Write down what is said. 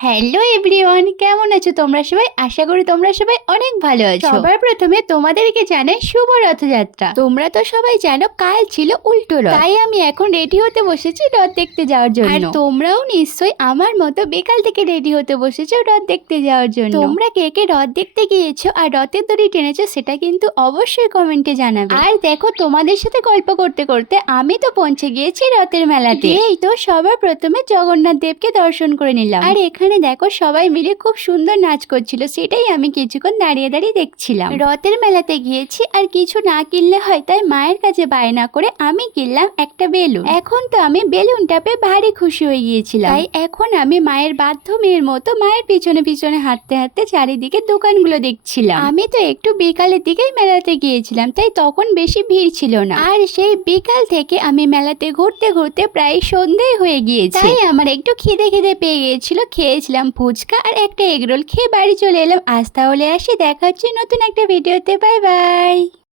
Hello everyone, কেমন আছো তোমরা সবাই? আশা করি তোমরা সবাই অনেক ভালো আছো। সবার প্রথমে তোমাদেরকে জানাই শুভ রথযাত্রা। তোমরা তো সবাই জানো কাল ছিল উল্টো রথ, তাই আমি এখন রেডি হতে বসেছি রথ দেখতে যাওয়ার জন্য। আর তোমরাও নিশ্চয়ই আমার মতো বিকাল থেকে রেডি হতে বসেছো রথ দেখতে যাওয়ার জন্য। তোমরা কে কে রথ দেখতে গিয়েছো আর রথের দড়ি টেনেছো সেটা কিন্তু অবশ্যই কমেন্টে জানাবে। আর দেখো, তোমাদের সাথে গল্প করতে করতে আমি তো পৌঁছে গিয়েছি রথের মেলাতে। এই তো সবার প্রথমে জগন্নাথ দেবকে দর্শন করে নিলাম। আর এখানে দেখো সবাই মিলে খুব সুন্দর নাচ করছিল, সেটাই আমি কিছুক্ষণ দাঁড়িয়ে দাঁড়িয়ে দেখছিলাম। রথের মেলাতে গিয়েছি আর কিছু না কিনলে হয়, তাই মায়ের কাছে বায়না করে আমি কিনলাম একটা বেলুন। এখন তো আমি বেলুনটা পেয়ে ভারী খুশি হয়ে গিয়েছিলাম, তাই এখন আমি মায়ের বাধ্য মেয়ের মতো মায়ের পিছনে পিছনে হাঁটতে হাঁটতে চারিদিকে দোকানগুলো দেখছিলাম। আমি তো একটু বিকালের দিকেই মেলাতে গিয়েছিলাম, তাই তখন বেশি ভিড় ছিল না। আর সেই বিকাল থেকে আমি মেলাতে ঘুরতে ঘুরতে প্রায় সন্ধ্যে হয়ে গিয়েছে, তাই আমার একটু খিদে খিদে পেয়ে গিয়েছিল। খেয়েছিলাম ফুচকা আর একটা এগরোল, খেয়ে বাড়ি চলে এলাম। আজ তাহলে আসি, দেখা হচ্ছে নতুন একটা ভিডিওতে। Bye bye.